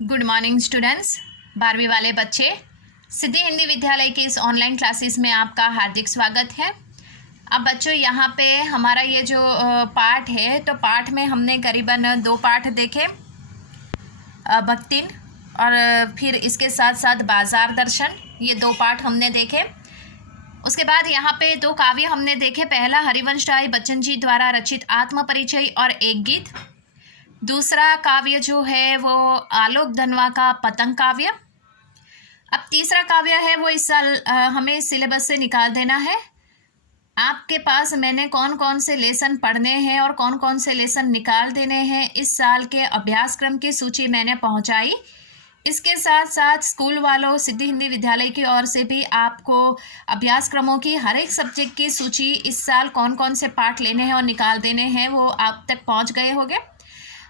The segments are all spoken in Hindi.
Good morning students. 12वीं वाले बच्चे, सिद्धि हिंदी विद्यालय के इस ऑनलाइन क्लासेस में आपका हार्दिक स्वागत है। अब बच्चों यहाँ पे हमारा ये जो पाठ है, तो पाठ में हमने करीबन 2 पाठ देखे, भक्तिन और फिर इसके साथ साथ बाजार दर्शन, ये 2 पाठ हमने देखे। उसके बाद यहाँ पे 2 काव्य हमने देखे। पहला हरिवंश राय बच्चन जी द्वारा रचित आत्मपरिचय और एक गीत। दूसरा काव्य जो है वो आलोक धनवा का पतंग काव्य। अब तीसरा काव्य है वो इस साल हमें सिलेबस से निकाल देना है। आपके पास मैंने कौन कौन से लेसन पढ़ने हैं और कौन कौन से लेसन निकाल देने हैं, इस साल के अभ्यासक्रम की सूची मैंने पहुंचाई। इसके साथ साथ स्कूल वालों, सिद्धि हिंदी विद्यालय की ओर से भी आपको अभ्यासक्रमों की हर एक सब्जेक्ट की सूची, इस साल कौन कौन से पाठ लेने हैं और निकाल देने हैं, वो आप तक पहुंच गए होंगे।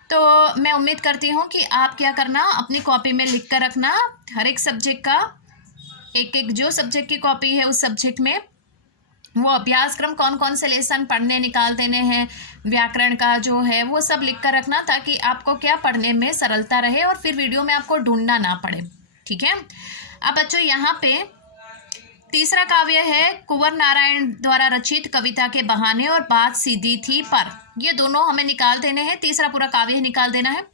तो मैं उम्मीद करती हूँ कि आप क्या करना, अपनी कॉपी में लिख कर रखना हर एक सब्जेक्ट का, एक एक जो सब्जेक्ट की कॉपी है उस सब्जेक्ट में वो अभ्यासक्रम कौन कौन से लेसन पढ़ने निकाल देने हैं, व्याकरण का जो है वो सब लिख कर रखना, ताकि आपको क्या पढ़ने में सरलता रहे और फिर वीडियो में आपको ढूंढना ना पड़े। ठीक है। अब बच्चों यहाँ पे तीसरा काव्य है कुंवर नारायण द्वारा रचित कविता के बहाने और बात सीधी थी पर, ये दोनों हमें निकाल देने हैं। तीसरा पूरा काव्य निकाल देना है।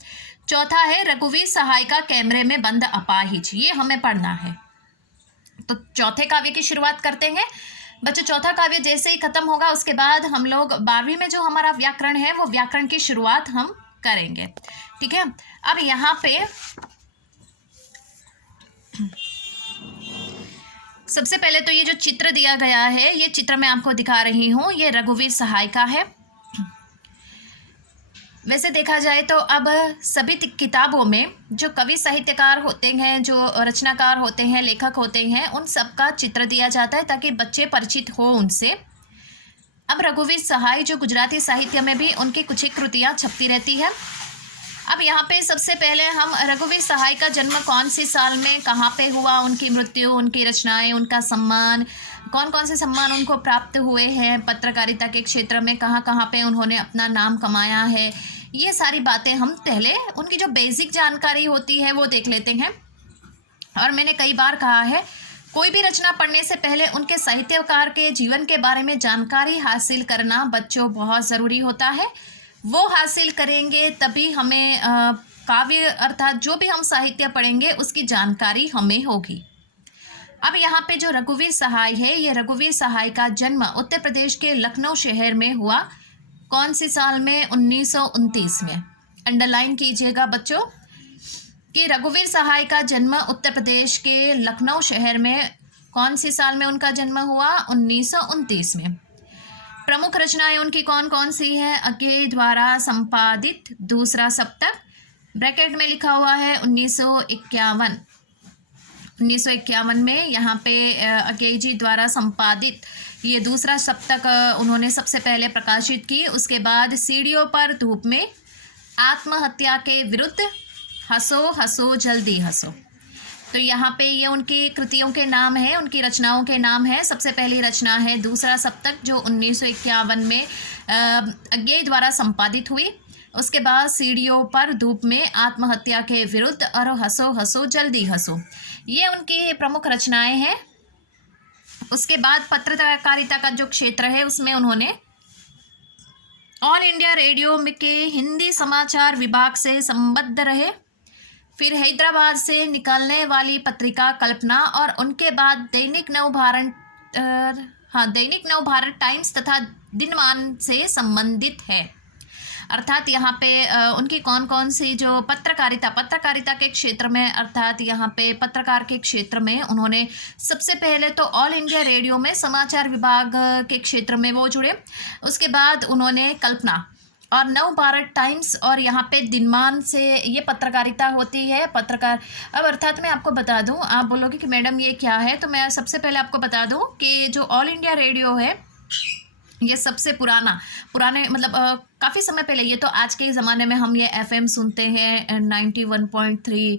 चौथा है रघुवीर सहाय का कैमरे में बंद अपाहिज, ये हमें पढ़ना है। तो चौथे काव्य की शुरुआत करते हैं बच्चों। चौथा काव्य जैसे ही खत्म होगा उसके बाद हम लोग 12वीं में जो हमारा व्याकरण है वो व्याकरण की शुरुआत हम करेंगे। ठीक है। अब यहाँ पे सबसे पहले तो ये जो चित्र दिया गया है, ये चित्र मैं आपको दिखा रही हूँ, ये रघुवीर सहाय का है। वैसे देखा जाए तो अब सभी किताबों में जो कवि साहित्यकार होते हैं, जो रचनाकार होते हैं, लेखक होते हैं, उन सब का चित्र दिया जाता है ताकि बच्चे परिचित हो उनसे। अब रघुवीर सहाय जो गुजराती साहित्य में भी उनकी कुछ ही कृतियाँ छपती रहती है। अब यहाँ पे सबसे पहले हम रघुवीर सहाय का जन्म कौन सी साल में कहाँ पे हुआ, उनकी मृत्यु, उनकी रचनाएं, उनका सम्मान, कौन कौन से सम्मान उनको प्राप्त हुए हैं, पत्रकारिता के क्षेत्र में कहाँ कहाँ पे उन्होंने अपना नाम कमाया है, ये सारी बातें हम पहले उनकी जो बेसिक जानकारी होती है वो देख लेते हैं। और मैंने कई बार कहा है, कोई भी रचना पढ़ने से पहले उनके साहित्यकार के जीवन के बारे में जानकारी हासिल करना बच्चों बहुत ज़रूरी होता है। वो हासिल करेंगे तभी हमें काव्य अर्थात जो भी हम साहित्य पढ़ेंगे उसकी जानकारी हमें होगी। अब यहाँ पे जो रघुवीर सहाय है, ये रघुवीर सहाय का जन्म उत्तर प्रदेश के लखनऊ शहर में हुआ। कौन सी साल में? 1929 में। अंडरलाइन कीजिएगा बच्चों कि रघुवीर सहाय का जन्म उत्तर प्रदेश के लखनऊ शहर में कौन सी साल में उनका जन्म हुआ? 1929 में। प्रमुख रचनाएं उनकी कौन कौन सी हैं? अज्ञेय द्वारा संपादित दूसरा सप्तक, ब्रैकेट में लिखा हुआ है 1951। 1951 में यहाँ पे अज्ञेय जी द्वारा संपादित ये दूसरा सप्तक उन्होंने सबसे पहले प्रकाशित की। उसके बाद सीढ़ियों पर धूप में, आत्महत्या के विरुद्ध, हंसो हंसो जल्दी हंसो, तो यहाँ पे ये उनकी कृतियों के नाम है, उनकी रचनाओं के नाम है। सबसे पहली रचना है दूसरा सप्तक जो 1951 में अज्ञेय द्वारा संपादित हुई। उसके बाद सीढ़ियों पर धूप में, आत्महत्या के विरुद्ध और हंसो हंसो जल्दी हंसो, ये उनकी प्रमुख रचनाएं हैं। उसके बाद पत्रकारिता का जो क्षेत्र है उसमें उन्होंने ऑल इंडिया रेडियो के हिंदी समाचार विभाग से संबद्ध रहे। फिर हैदराबाद से निकलने वाली पत्रिका कल्पना और उनके बाद दैनिक नवभारत टाइम्स तथा दिनमान से संबंधित है। अर्थात यहाँ पे उनकी कौन कौन सी जो पत्रकारिता के क्षेत्र में, अर्थात यहाँ पे पत्रकार के क्षेत्र में उन्होंने सबसे पहले तो ऑल इंडिया रेडियो में समाचार विभाग के क्षेत्र में वो जुड़े। उसके बाद उन्होंने कल्पना और नव भारत टाइम्स और यहाँ पे दिनमान से ये पत्रकारिता होती है, पत्रकार। अब अर्थात मैं आपको बता दूँ, आप बोलोगे कि मैडम ये क्या है, तो मैं सबसे पहले आपको बता दूँ कि जो ऑल इंडिया रेडियो है ये सबसे पुराने मतलब काफ़ी समय पहले, ये तो आज के ज़माने में हम ये एफएम सुनते हैं 91.3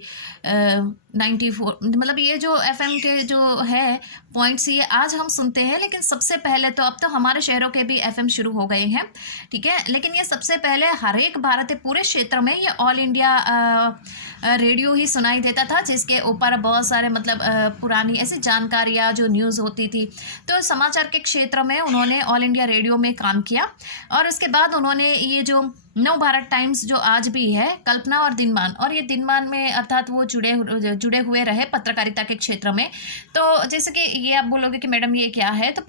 94, मतलब ये जो एफएम के जो है पॉइंट्स, ये आज हम सुनते हैं। लेकिन सबसे पहले तो अब तो हमारे शहरों के भी एफएम शुरू हो गए हैं, ठीक है। लेकिन ये सबसे पहले हर एक भारत पूरे क्षेत्र में ये ऑल इंडिया रेडियो ही सुनाई देता था, जिसके ऊपर बहुत सारे मतलब पुरानी ऐसी जानकारियाँ जो न्यूज़ होती थी। तो समाचार के क्षेत्र में उन्होंने ऑल इंडिया रेडियो में काम किया, और उसके बाद उन्होंने ये जो नव भारत टाइम्स जो आज भी है, कल्पना और दिनमान, और ये दिनमान में अर्थात वो जुड़े हुए रहे पत्रकारिता के क्षेत्र में। तो जैसे कि ये आप बोलोगे कि मैडम ये क्या है, तो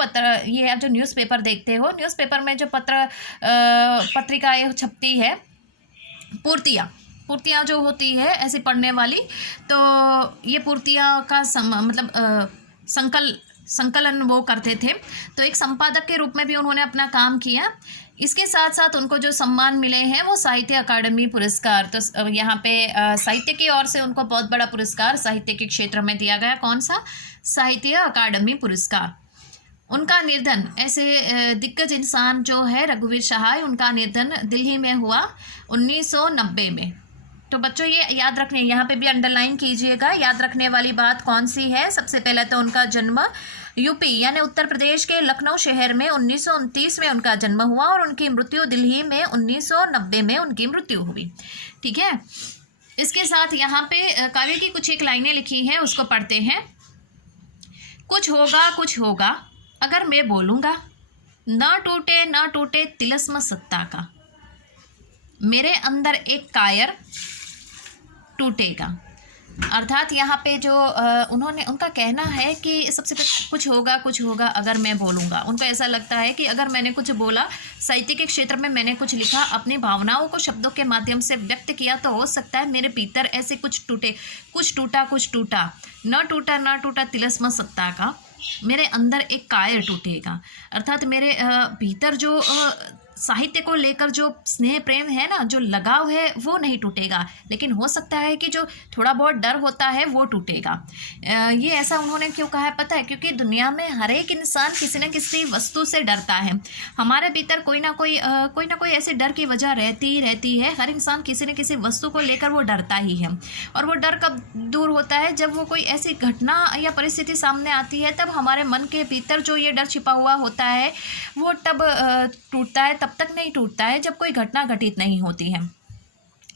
ये आप जो न्यूज़पेपर देखते हो, न्यूज़पेपर में जो पत्रिकाएँ छपती है, पूर्तियाँ जो होती है ऐसी पढ़ने वाली, तो ये पूर्तियाँ का मतलब संकलन वो करते थे। तो एक संपादक के रूप में भी उन्होंने अपना काम किया। इसके साथ साथ उनको जो सम्मान मिले हैं वो साहित्य अकादमी पुरस्कार। तो यहाँ पे साहित्य की ओर से उनको बहुत बड़ा पुरस्कार साहित्य के क्षेत्र में दिया गया। कौन सा? साहित्य अकादमी पुरस्कार। उनका निर्धन, ऐसे दिग्गज इंसान जो है रघुवीर सहाय, उनका निर्धन दिल्ली में हुआ 1990 में। तो बच्चों ये याद रखने, यहाँ पे भी अंडरलाइन कीजिएगा, याद रखने वाली बात कौन सी है। सबसे पहले तो उनका जन्म यूपी यानी उत्तर प्रदेश के लखनऊ शहर में 1929 में उनका जन्म हुआ, और उनकी मृत्यु दिल्ली में 1990 में उनकी मृत्यु हुई, ठीक है। इसके साथ यहाँ पे काव्य की कुछ एक लाइनें लिखी हैं, उसको पढ़ते हैं। कुछ होगा अगर मैं बोलूँगा, न टूटे तिलस्म सत्ता का, मेरे अंदर एक कायर टूटेगा। अर्थात यहाँ पे जो उनका कहना है कि सबसे पहले कुछ होगा अगर मैं बोलूँगा। उनको ऐसा लगता है कि अगर मैंने कुछ बोला, साहित्य के क्षेत्र में मैंने कुछ लिखा, अपनी भावनाओं को शब्दों के माध्यम से व्यक्त किया, तो हो सकता है मेरे भीतर ऐसे कुछ टूटा, न टूटा तिलस्म सत्ता का, मेरे अंदर एक कायर टूटेगा। अर्थात मेरे भीतर जो साहित्य को लेकर जो स्नेह प्रेम है ना, जो लगाव है, वो नहीं टूटेगा, लेकिन हो सकता है कि जो थोड़ा बहुत डर होता है वो टूटेगा। ये ऐसा उन्होंने क्यों कहा है पता है? क्योंकि दुनिया में हर एक इंसान किसी न किसी वस्तु से डरता है। हमारे भीतर कोई ना कोई ऐसे डर की वजह रहती है। हर इंसान किसी न किसी वस्तु को लेकर वो डरता ही है। और वो डर कब दूर होता है? जब वो कोई ऐसी घटना या परिस्थिति सामने आती है, तब हमारे मन के भीतर जो ये डर छिपा हुआ होता है वो तब टूटता है। तब तक नहीं टूटता है जब कोई घटना घटित नहीं होती है।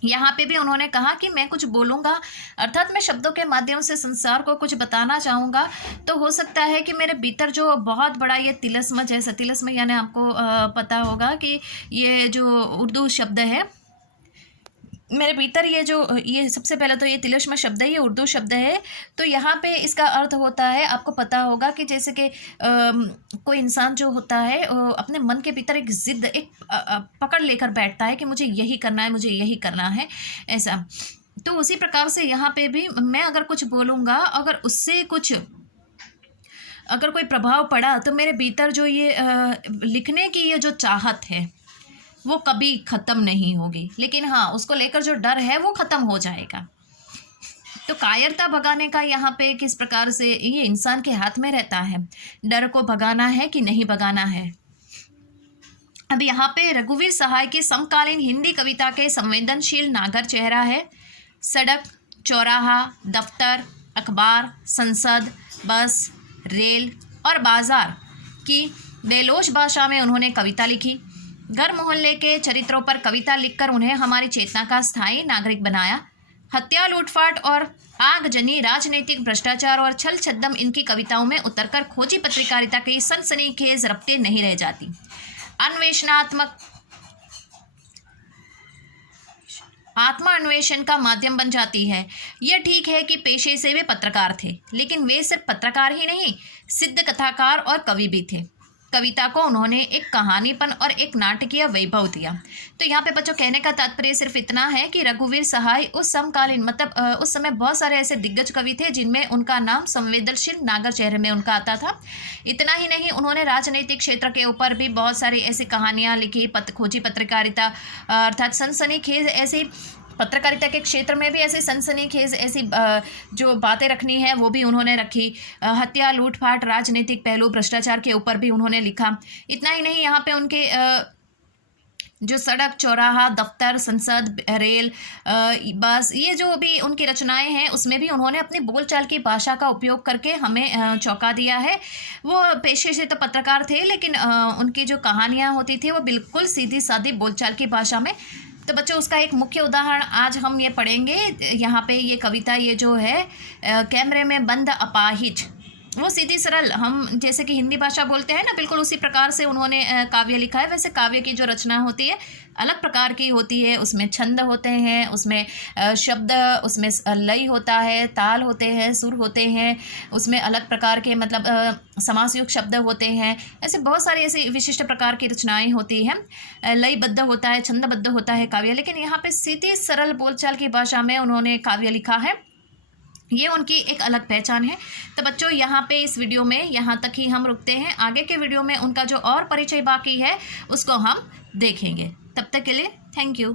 यहाँ पे भी उन्होंने कहा कि मैं कुछ बोलूँगा, अर्थात मैं शब्दों के माध्यम से संसार को कुछ बताना चाहूँगा। तो हो सकता है कि मेरे भीतर जो बहुत बड़ा ये तिलस्म यानी आपको पता होगा कि ये जो उर्दू शब्द है, मेरे भीतर ये सबसे पहले तो ये तिलस्म शब्द है, ये उर्दू शब्द है। तो यहाँ पे इसका अर्थ होता है, आपको पता होगा कि जैसे कि कोई इंसान जो होता है अपने मन के भीतर एक जिद, एक पकड़ लेकर बैठता है कि मुझे यही करना है, ऐसा। तो उसी प्रकार से यहाँ पे भी मैं अगर कुछ बोलूँगा, अगर कोई प्रभाव पड़ा, तो मेरे भीतर जो ये लिखने की ये जो चाहत है वो कभी ख़त्म नहीं होगी। लेकिन हाँ, उसको लेकर जो डर है वो ख़त्म हो जाएगा। तो कायरता भगाने का यहाँ पे किस प्रकार से ये इंसान के हाथ में रहता है, डर को भगाना है कि नहीं भगाना है। अब यहाँ पे रघुवीर सहाय की समकालीन हिंदी कविता के संवेदनशील नागर चेहरा है। सड़क, चौराहा, दफ्तर, अखबार, संसद, बस, रेल और बाजार की बेलोश भाषा में उन्होंने कविता लिखी। घर मोहल्ले के चरित्रों पर कविता लिखकर उन्हें हमारी चेतना का स्थायी नागरिक बनाया। हत्या, लूटपाट और आगजनी, राजनीतिक भ्रष्टाचार और छल छद्म इनकी कविताओं में उतरकर खोजी पत्रकारिता की सनसनीखेज रफ्तें नहीं रह जाती। आत्मा अन्वेषण का माध्यम बन जाती है। यह ठीक है कि पेशे से वे पत्रकार थे, लेकिन वे सिर्फ पत्रकार ही नहीं, सिद्ध कथाकार और कवि भी थे। कविता को उन्होंने एक कहानीपन और एक नाटकीय वैभव दिया। तो यहाँ पे बच्चों कहने का तात्पर्य सिर्फ इतना है कि रघुवीर सहाय उस समकालीन मतलब उस समय बहुत सारे ऐसे दिग्गज कवि थे जिनमें उनका नाम संवेदनशील नागर चेहरे में उनका आता था। इतना ही नहीं, उन्होंने राजनीतिक क्षेत्र के ऊपर भी बहुत सारी ऐसी कहानियाँ लिखी। खोजी पत्रकारिता अर्थात सनसनीखेज ऐसी पत्रकारिता के क्षेत्र में भी ऐसे सनसनीखेज ऐसी जो बातें रखनी है वो भी उन्होंने रखी। हत्या, लूटपाट, राजनीतिक पहलू, भ्रष्टाचार के ऊपर भी उन्होंने लिखा। इतना ही नहीं, यहाँ पे उनके जो सड़क, चौराहा, दफ्तर, संसद, रेल, बस, ये जो भी उनकी रचनाएं हैं उसमें भी उन्होंने अपनी बोलचाल की भाषा का उपयोग करके हमें चौंका दिया है। वो पेशे से तो पत्रकार थे, लेकिन उनकी जो कहानियाँ होती थी वो बिल्कुल सीधी सादी बोलचाल की भाषा में। तो बच्चों, उसका एक मुख्य उदाहरण आज हम ये पढ़ेंगे। यहाँ पे ये कविता, ये जो है कैमरे में बंद अपाहिज, वो सीधी सरल, हम जैसे कि हिंदी भाषा बोलते हैं ना, बिल्कुल उसी प्रकार से उन्होंने काव्य लिखा है। वैसे काव्य की जो रचना होती है अलग प्रकार की होती है, उसमें छंद होते हैं, उसमें शब्द, उसमें लय होता है, ताल होते हैं, सुर होते हैं, उसमें अलग प्रकार के मतलब समासयुक्त शब्द होते हैं। ऐसे बहुत सारी ऐसी विशिष्ट प्रकार की रचनाएं होती हैं। लयबद्ध होता है, छंदबद्ध होता है काव्य, लेकिन यहाँ पे सीधी सरल बोलचाल की भाषा में उन्होंने काव्य लिखा है। ये उनकी एक अलग पहचान है। तो बच्चों, यहाँ पे इस वीडियो में यहाँ तक ही हम रुकते हैं। आगे के वीडियो में उनका जो और परिचय बाकी है उसको हम देखेंगे। तब तक के लिए थैंक यू।